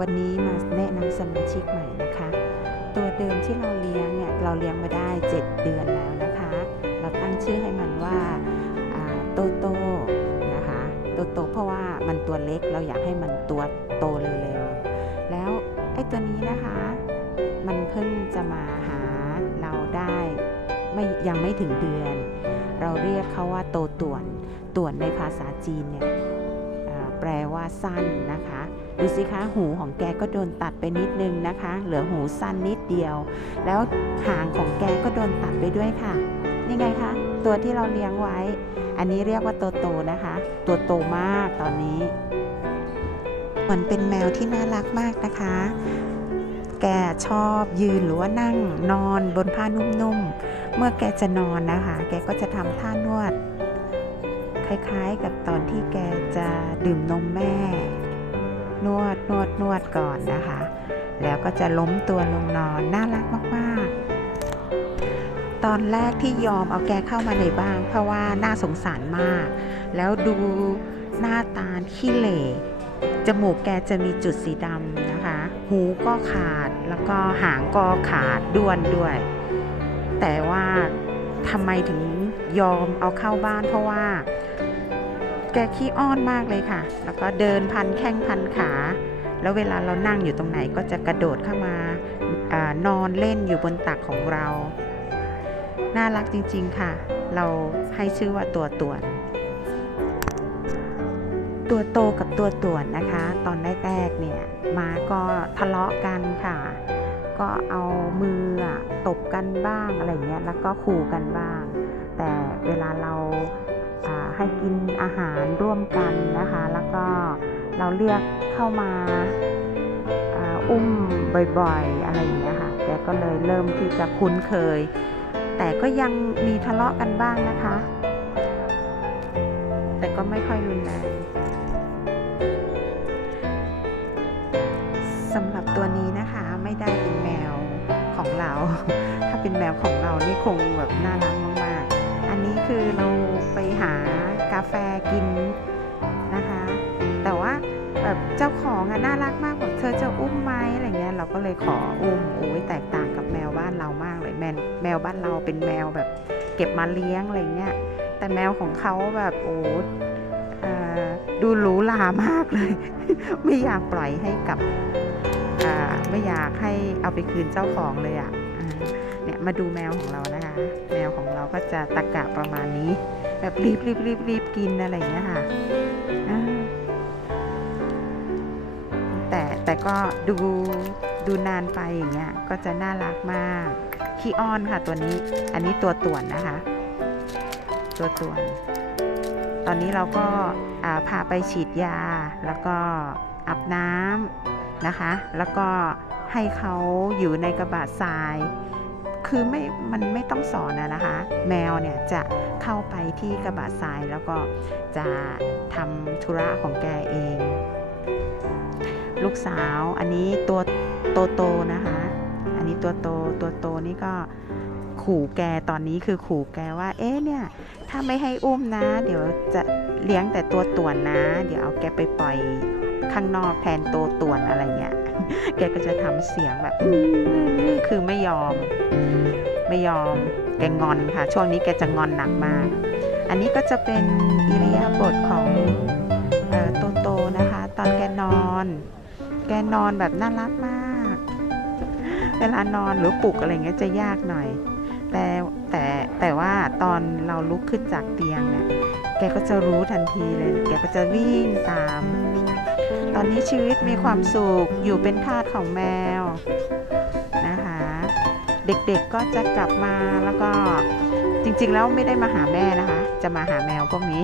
วันนี้มาแนะนำสมาชิกใหม่นะคะ ตัวเดิมที่เราเลี้ยงเนี่ยเราเลี้ยงมาได้ 7 เดือนแล้วนะคะ เราตั้งชื่อให้มันว่าโตโตนะคะโตโตเพราะว่ามันตัวเล็กเราอยากให้มันตัวโตเร็วๆแล้วไอ้ตัวนี้นะคะ มันเพิ่งจะมาหาเราได้ไม่ยังไม่ถึงเดือน เราเรียกเขาว่าโตต่วนต่วนในภาษาจีนเนี่ย แปลว่าสั้นนะคะ ดูสิคะหูของแกก็โดนตัดไปนิดนึงนะคะ เหลือหูสั้นนิดเดียว แล้วหางของแกก็โดนตัดไปด้วยค่ะ นี่ไงคะ ตัวที่เราเลี้ยงไว้ อันนี้เรียกว่าโตโตนะคะ ตัวโตมากตอนนี้มันเป็นแมวที่น่ารักมากนะคะ แกชอบยืนหรือว่านั่งนอนบนผ้านุ่มๆ เมื่อแกจะนอนนะคะ แกก็จะทำท่านวด คล้ายๆ กับตอนที่แกจะดื่มนมแม่ นวดนวดนวดก่อนนะคะ แล้วก็จะล้มตัวลงนอนน่ารักมากๆ ตอนแรกที่ยอมเอาแกเข้ามาในบ้านเพราะว่าน่าสงสารมาก แล้วดูหน้าตาขี้เหร่จมูกแกจะมีจุดสีดำนะคะ หูก็ขาดแล้วก็หางก็ขาดด้วนด้วย แต่ว่าทำไมถึงยอมเอาเข้าบ้านเพราะว่า แกขี้อ้อนมากเลยค่ะ แล้วก็เดินพันแข้งพันขา แล้วเวลาเรานั่งอยู่ตรงไหนก็จะกระโดดเข้ามาอนอนเล่นอยู่บนตักของเรา น่ารักจริงๆค่ะ เราให้ชื่อว่าตัวต่วนตัวโตกับตัวต่วนนะคะ ตอนแรกๆเนี่ยมาก็ทะเลาะกันค่ะ ก็เอามือตบกันบ้างอะไรเงี้ยแล้วก็ขู่กันบ้าง แต่เวลาเรา ให้กินอาหารร่วมกันนะคะ แล้วก็เราเรียกเข้ามาอุ้มบ่อยๆ อะไรอย่างเงี้ยค่ะแกก็เลยเริ่มที่จะคุ้นเคย แต่ก็ยังมีทะเลาะกันบ้างนะคะ แต่ก็ไม่ค่อยรุนแรงสำหรับตัวนี้นะคะไม่ได้เป็นแมวของเรา ถ้าเป็นแมวของเรานี่คงแบบน่ารักมากๆ อันนี้คือเราากาแฟกินนะคะ แต่ว่าแบบเจ้าของอะน่ารักมากบอกเธอจะอุ้มไหมอะไรเงี้ยเราก็เลยขออุ้มโอ้ยแตกต่างกับแมวบ้านเรามากเลยแมวแมวบ้านเราเป็นแมวแบบ เก็บมาเลี้ยงอะไรเงี้ยแต่แมวของเขาแบบโอ้เอ่อดูหรูหรามากเลย ไม่อยากปล่อยให้กับไม่อยากให้เอาไปคืนเจ้าของเลยอะ่ะเนี่ยมาดูแมวของเรานะคะ แมวของเราก็จะตะกะประมาณนี้ แบบรีบรีบรีบรีบกินอะไรอย่างเงี้ยค่ะแต่แต่ก็ดูดูนานไปอย่างเงี้ยก็จะน่ารักมากขี้อ้อนค่ะตัวนี้ อันนี้ตัวต่วนนะคะ ตัวต่วน ตอนนี้เราก็าพาไปฉีดยา แล้วก็อาบน้ำนะคะ แล้วก็ให้เขาอยู่ในกระบะทราย คือไม่ มันไม่ต้องสอนอะนะคะ แมวเนี่ยจะเข้าไปที่กระบะทรายแล้วก็จะทำธุระของแกเอง ลูกสาวอันนี้ตัวโตโตนะคะ อันนี้ตัวโตตัวโตนี่ก็ขู่แกตอนนี้คือขู่แกว่า เอ๊ะเนี่ย ถ้าไม่ให้อุ้มนะ เดี๋ยวจะเลี้ยงแต่ตัวต่วนนะ เดี๋ยวเอาแกไปปล่อยข้างนอกแทนโตวต่วนอะไร แกก็จะทำเสียงแบบคือไม่ยอม ไม่ยอม แกงอนค่ะ ช่วงนี้แกจะงอนหนักมาก อันนี้ก็จะเป็นอิริยาบถของออโตโตนะคะ ตอนแกนอน แกนอนแบบน่ารักมาก เวลานอนหรือปลุกอะไรเงี้ยจะยากหน่อย แต่แต่แต่ว่าตอนเราลุกขึ้นจากเตียงเนี่ย แกก็จะรู้ทันทีเลย แกก็จะวิ่งตาม ตอนนี้ชีวิตมีความสุข อยู่เป็นทาสของแมวนะคะ เด็กๆก็จะกลับมาแล้วก็จริงๆแล้วไม่ได้มาหาแม่นะคะ จะมาหาแมวพวกนี้